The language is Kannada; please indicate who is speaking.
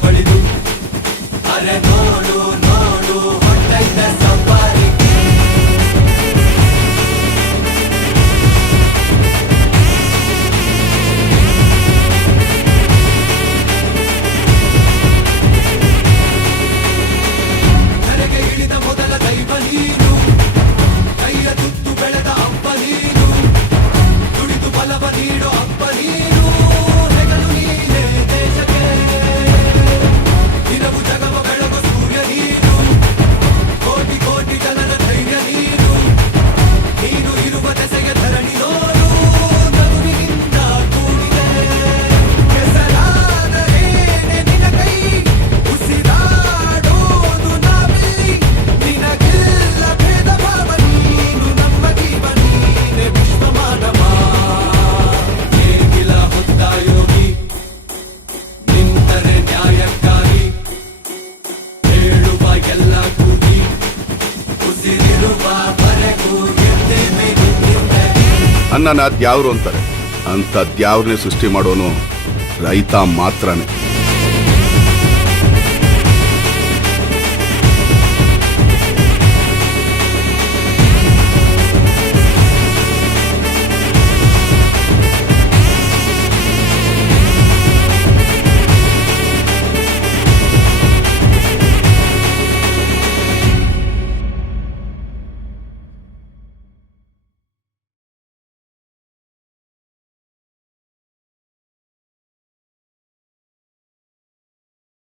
Speaker 1: ಪಡೆದು ಅರೆ
Speaker 2: ಅನ್ನನ ದ್ಯಾವ್ರು ಅಂತಾರೆ? ಅಂತ ದ್ಯಾವ್ರನ್ನೇ ಸೃಷ್ಟಿ ಮಾಡೋನು ರೈತ ಮಾತ್ರನೇ.